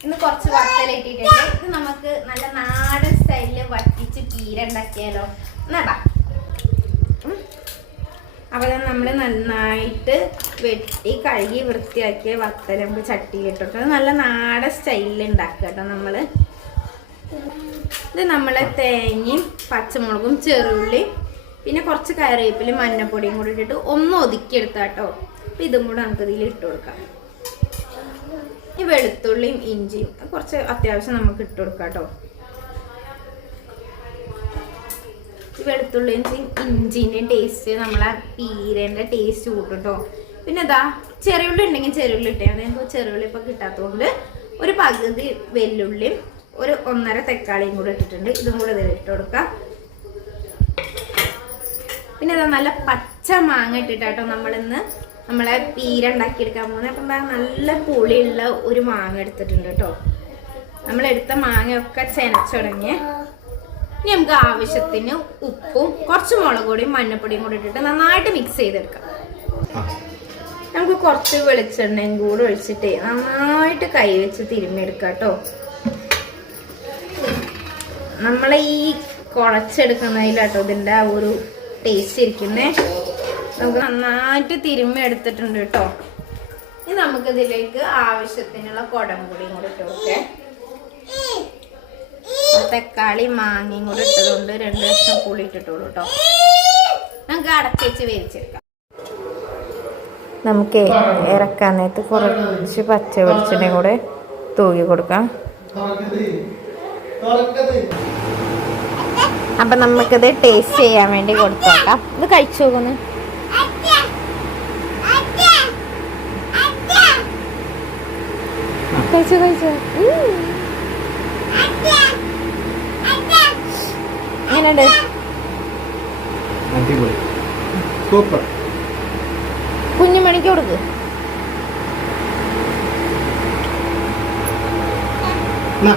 ഇന്ന് കുറച്ച് വത്തലിട്ടിട്ടുണ്ട് ഇത് നമുക്ക് നല്ല നാടൻ സ്റ്റൈലിൽ വറ്റിച്ച് കീര ഉണ്ടാക്കിയാലോ? എന്നാടാ അപ്പോൾ നമ്മൾ നന്നായിട്ട് വെട്ടി കഴുകി വൃത്തിയാക്കിയ വത്തല നമുക്ക് ചട്ടിയിലിട്ടിട്ട് നല്ല നാടൻ സ്റ്റൈലിൽ ഉണ്ടാക്കുക കേട്ടോ നമ്മൾ ഇത് നമ്മളെ തേങ്ങയും പച്ചമുളകും ചെറുള്ളിയും പിന്നെ കുറച്ച് കറിവേപ്പിലും മഞ്ഞപ്പൊടിയും കൂടി ഇട്ടിട്ട് ഒന്ന് ഒതുക്കിയെടുത്താട്ടോ അപ്പം ഇതും കൂടെ നമുക്ക് ഇതിൽ ഇട്ട് കൊടുക്കാം. ഈ വെളുത്തുള്ളിയും ഇഞ്ചിയും കുറച്ച് അത്യാവശ്യം നമുക്ക് ഇട്ട് കൊടുക്കാം കേട്ടോ. വെളുത്തുള്ളിയും ഇഞ്ചിന്റെയും ടേസ്റ്റ് നമ്മളെ പീരേന്റെ ടേസ്റ്റ് കൂട്ടും കേട്ടോ. പിന്നെ ഇതാ ചെറിയുള്ളി ഉണ്ടെങ്കിൽ ചെറിയുള്ളി ഇട്ടേ. മതി എന്തോ ചെറിയുള്ളി ഇപ്പോൾ കിട്ടാത്തതുകൊണ്ട് ഒരു പകുതി വെല്ലുള്ളിയും ഒരു ഒന്നര തക്കാളിയും കൂടെ ഇട്ടിട്ടുണ്ട്. ഇതും കൂടെ ഇതിൽ ഇട്ട് കൊടുക്കാം. പിന്നെ ഇതാ നല്ല പച്ച മാങ്ങ ഇട്ടിട്ടാട്ടോ നമ്മളിന്ന് നമ്മളെ പീര ഉണ്ടാക്കിയെടുക്കാൻ പോകുന്നത്. അപ്പം നല്ല പുളിയുള്ള ഒരു മാങ്ങ എടുത്തിട്ടുണ്ട് കേട്ടോ. നമ്മളെടുത്ത മാങ്ങയൊക്കെ ചെനച്ചുടങ്ങി ഇനി നമുക്ക് ആവശ്യത്തിന് ഉപ്പും കുറച്ച് മുളക് പൊടിയും മഞ്ഞപ്പൊടിയും കൂടി ഇട്ടിട്ട് നന്നായിട്ട് മിക്സ് ചെയ്തെടുക്കാം. നമുക്ക് കുറച്ച് വെളിച്ചെണ്ണയും കൂടെ ഒഴിച്ചിട്ട് നന്നായിട്ട് കൈ വെച്ച് തിരുമ്മിയെടുക്കാം കേട്ടോ. നമ്മളെ ഈ കുഴച്ചെടുക്കുന്നതിലാട്ടോ ഇതിന്റെ ആ ഒരു ടേസ്റ്റ് ഇരിക്കുന്നേ. നമുക്ക് നന്നായിട്ട് തിരുമ്മി എടുത്തിട്ടുണ്ട് കേട്ടോ. ഇനി നമുക്കിതിലേക്ക് ആവശ്യത്തിനുള്ള കുടം കൂടി ഇട്ട് തക്കാളി മാങ്ങയും കൂടി ഇട്ടതുകൊണ്ട് രണ്ട് ലക്ഷം പുളി ഇട്ടിട്ടുള്ളൂ കേട്ടോ. നമുക്ക് അടച്ചു വെച്ച് വേവിച്ചെടുക്കാം. നമുക്ക് ഇറക്കാൻ നേരത്ത് കുറച്ച് പച്ച വെളിച്ചെണ്ണ കൂടെ തൂകി കൊടുക്കാം. അപ്പൊ നമുക്കിത് ടേസ്റ്റ് ചെയ്യാൻ വേണ്ടി കൊടുത്തോക്കാം ഇത് കഴിച്ചു നോക്കുന്നു കഴിച്ചോ കഴിച്ചോ എങ്ങനെയുണ്ട്? അടിപൊളി. സൂപ്പർ. കുഞ്ഞു മണിക്ക് കൊടുക്ക്. എന്നാ